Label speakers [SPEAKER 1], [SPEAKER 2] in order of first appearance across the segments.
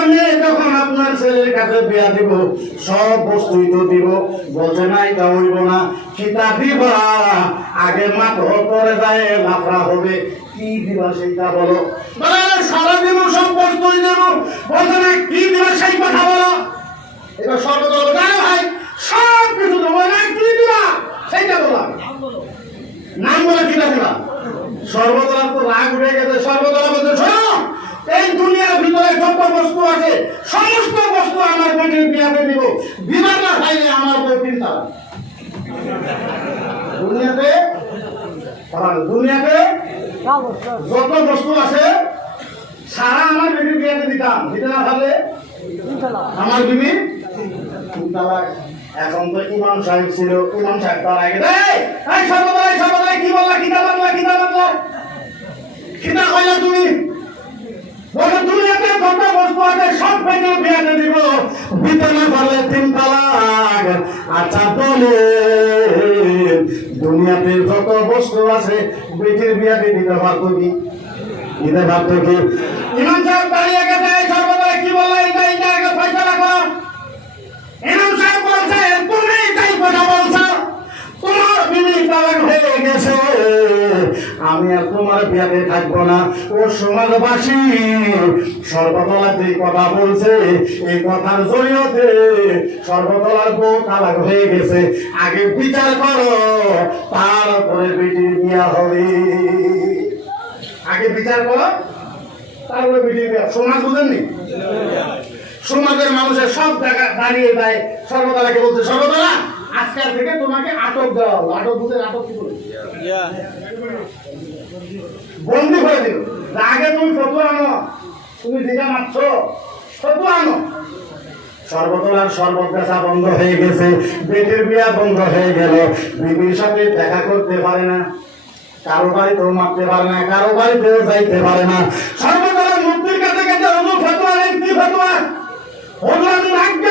[SPEAKER 1] তো না। না আগে হবে। কি দিবা সারা সব বলছে না কি দিবা সেই কথা বলো এবার সর্বদল জানো ভাই সব কিছু দেবো না কি দিবা সেইটা বললাম নাম বলে কিনা দিবা সর্বদলা তো রাগ উঠে গেছে সর্বদলা বলতে শোনো এই দুনিয়ার ভিতরে যত বস্তু আছে সমস্ত বস্তু আমার বেটির বিয়াতে দিব দিবার না খাইলে দুনিয়াতে দুনিয়াতে যত বস্তু আছে, সারা আমার বেটির বিয়াতে দিতাম। দিতে না পারলে আমার বিবি এখন তো ইমাম সাহেব ছিল, ইমাম সাহেব তার আগে এই সর্বদয় সর্বদয় কি বললা কিতা বাংলা কিতা বাংলা? কিতা কইলা তুমি? বলে, দুনিয়াতে যত বস্তু আছে, সব পেটে বিয়াতে দিব। দিতে না পারলে তিন তালাক আচ্ছা বলে দুনিয়াতে যত বস্তু আছে বেটির বিয়াতে নিতে পারতো কি? নিতে পারতো কি? আমি আর তোমার বিয়াতে থাকব না। ও সমাজবাসী সর্বতলা যে কথা বলছে এই কথার জড়িয়তে সর্বতলার বউ তালাক হয়ে গেছে। আগে বিচার করো তারপরে বেটির বিয়া হবে। আগে বিচার করো তারপরে বেটির বিয়া। সমাজ বুঝেননি? সমাজের মানুষের সব জায়গা দাঁড়িয়ে দেয় সর্বতলাকে বলছে সর্বতলা! আজকাল থেকে তোমাকে আটক দেওয়া হলো। আটক বুঝে আটক কি করে? বন্দি করে দিল আগে তুমি ফটো আনো। তুমি দিঘা মারছ ফটো আনো। সর্বতলার বেচা বন্ধ হয়ে গেছে। বেটির বিয়া বন্ধ হয়ে গেল। বিবির সাথে দেখা করতে পারে না। কারও বাড়িতেও মারতে পারে না। কারও বাড়িতেও যাইতে পারে না। সর্বতলার মুক্তির কাছে গেছে। হুজুর ফতোয়া নেই কি ফতোয়া? হুজুর আমি রাখতে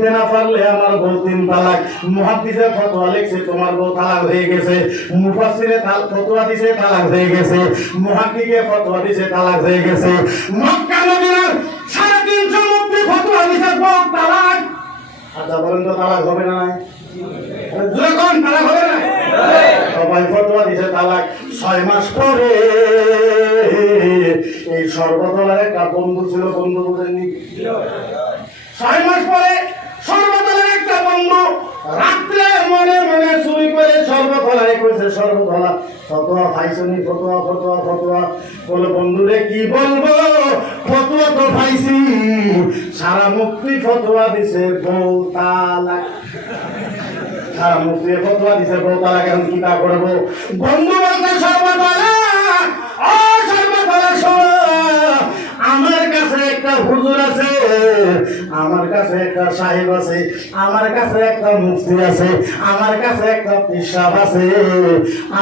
[SPEAKER 1] দিতে না পারলে আমার বউ তিন তালাক। মুহাদ্দিসের ফতোয়া লিখছে, তোমার বউ তালাক হয়ে গেছে। মুফাসসিরে তাল ফতোয়া দিছে, তালাক হয়ে গেছে। মহাদিকে ফতোয়া দিছে, তালাক হয়ে গেছে। মক্কা মদিনার সাড়ে তিনশো মুক্তি ফতোয়া দিছে, বউ তালাক। আচ্ছা বলেন তো তালাক হবে না? যখন তালাক হবে না সবাই ফতোয়া দিছে, তালাক। ছয় মাস পরে এই সর্বতলার একটা বন্ধু ছিল, বন্ধু বুঝেননি ছয় মাস পরে ফতোয়া পাইছনি, ফতোয়া ফতোয়া ফতোয়া। বলে, বন্ধুরে, কি বলব? ফতোয়া তো পাইছি। সারা মুক্তি ফতোয়া দিছে বউ তালাক সারা মুক্তি ফতোয়া দিছে বউ কেন কি তা করব? বন্ধু বলতে সর্বতলা। কাছে একটা হুজুর আছে, আমার কাছে একটা সাহেব আছে, আমার কাছে একটা মুফতি আছে, আমার কাছে একটা পিসাব আছে।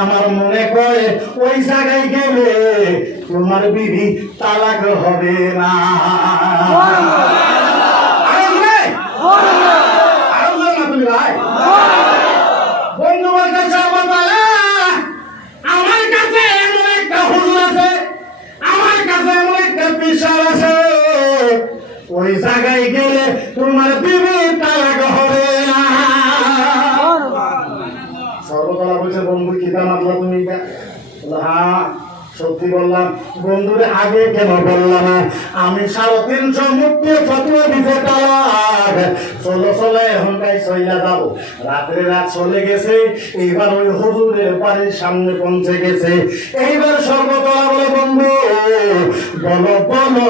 [SPEAKER 1] আমার মনে করে ওই জায়গায় গেলে তোমার বিবি তালাক হবে না? বন্ধু বলতে সর্বতলা হ্যাঁ সত্যি বললাম, বন্ধুরে, আগে কেন বললাম? আমি সাড়ে তিনশো মুক্তি ফতুয়া দিতে তালাক চলো চলো, এখনটাই চইলা যাব। রাত্রে রাত চলে গেছে, এইবার ওই হুজুরের বাড়ির সামনে পৌঁছে গেছে। এইবার সর্বতলা বলে, বন্ধু, বলো বলো,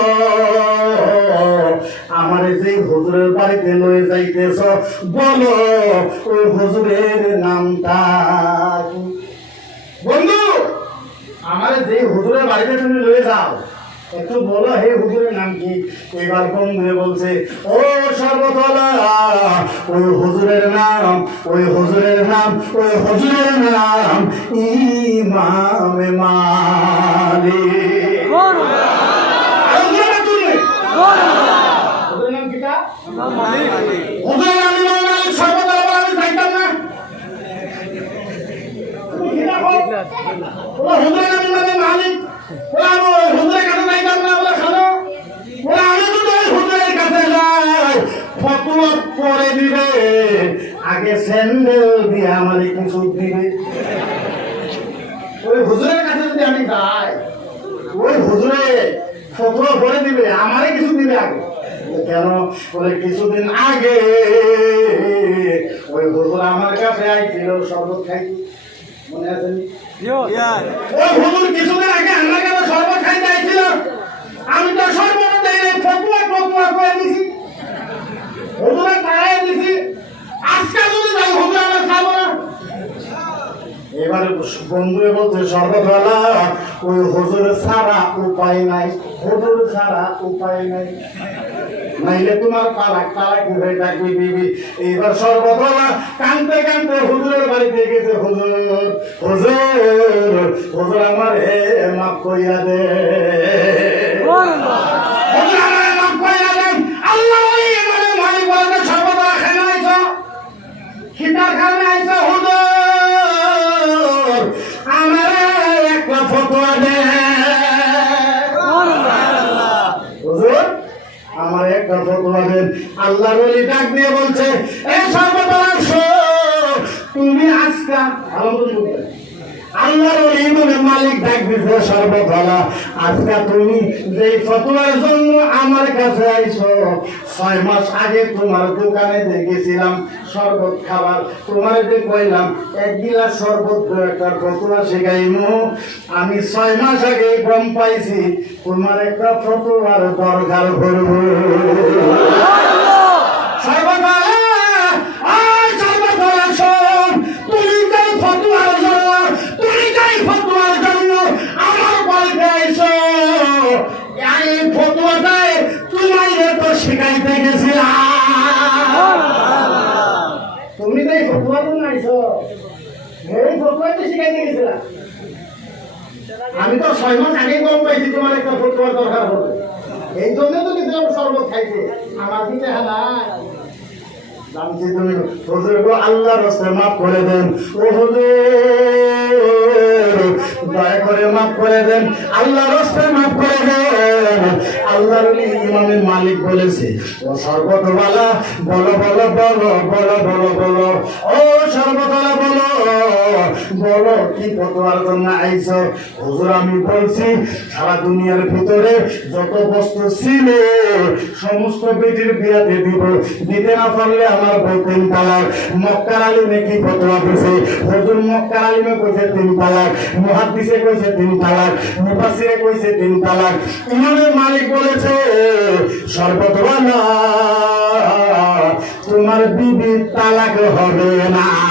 [SPEAKER 1] আমার যে হুজুরের বাড়িতে লয়ে যাইতেছ, বলো, ওই হুজুরের নামটা? বন্ধু, আমার যে হুজুরের বাড়িতে তুমি লয়ে যাও, একটু বলো হে হুজুরের নাম কি? এবার বন্ধুরে বলছে, ও সর্বতলা, ওই হুজুরের নাম, ওই হুজুরের নাম, ওই হুজুরের নাম, ইমামে মালিক আর হুজুরের নাম শুনলে? হুজুরের নাম কিটা? হুজুরের নাম ইমাম মালিক সর্বতলা বলে আমি চাইতাম না তুমি কিটা কও? ওরা হুজুরের নাম ইমামে মালিক ওরা আমি ওই হুজুরের কাছে যাইতাম না বলে খালো ওরা আমি যদি ওই হুজুরের কাছে যাই ফতুয়া পরে দিবে আগে স্যান্ডেল দিয়ে আমার এই কিছু দিবে। ওই হুজুরের কাছে যদি আমি যাই, ওই হুজুরে ফতুয়া পরে দিবে, আমারে কিছু দিবে আগে। কেন? বলে, কিছুদিন আগে ওই হুজুর আমার কাছে আইছিল, শরবত খাই। মনে আছে? ওই হুজুর কিছুদিন আগে আমার কাছে শরবত খাইতে আইছিল। আমি তো শরবত দেই নাই, ফতুয়া ফতুয়া করে দিছি হুজুরে তাড়াই দিছি আজকে যদি যাই হুজুর আমার খাব না এবার বন্ধুরে বলছে সর্ববেলা ওই হুজুর ছাড়া উপায় নাই, হুজুর ছাড়া উপায় নাই। নাইলে তোমার তালাক তালাক হয়ে থাকবে বিবি। এবার সর্ববেলা কানতে কানতে হুজুরের বাড়িতে গেছে হুজুর হুজুর হুজুর আমার এ মাফ করিয়া দে। আল্লাহ বলি ডাক দিয়ে বলছে, এ সর্বতলা তুমি আজকা আল্লাহর ওই ইমানের মালিক ডাক দিছে সর্বতলা আজকে তুমি যে ফটোয়ার জন্য আমার কাছে আইছো, ছয় মাস আগে তোমার দোকানে দেখেছিলাম শরবত খাবার। তোমার যে কইলাম, এক গিলাস শরবত একটা ফটোয়া শেখাইমু। আমি ছয় মাস আগে গম পাইছি, তোমার একটা ফটোয়ার দরকার করব গেছিলাম। আমি তো ছয় মাস আগে গম পাইছি, তোমার একটা ফতুয়ার দরকার হবে। এই জন্য তো কিছু শরবত খাইছে। আমার দিতে গো, আল্লাহর রাস্তায় মাফ করে দেন? দয়া করে মাফ করে দেন। আল্লাহর রাস্তায় মাফ করে দেন। আল্লাহর ওলি ইমামের মালিক বলেছে, ও সর্বতবালা, বলো বলো বলো বলো বলো বলো। ও সর্বতলা বলো। বলো, কি ফতোয়ার জন্য আইছো? হুজুর, আমি বলছি, সারা দুনিয়ার ভিতরে যত বস্তু ছিল, সমস্ত বেটির বিয়াতে দিব। দিতে না পারলে আমার বউ তিন তালাক। মক্কার আলিমে কি ফতোয়া দিছে? হুজুর, মক্কার আলিমে কইছে তিন তালাক। মুহাদ্দিসে কইছে তিন তালাক। মুফাসসিরে কইছে তিন মালিক বলেছে সর্বতবালা তোমার বিবি তালাক হবে না।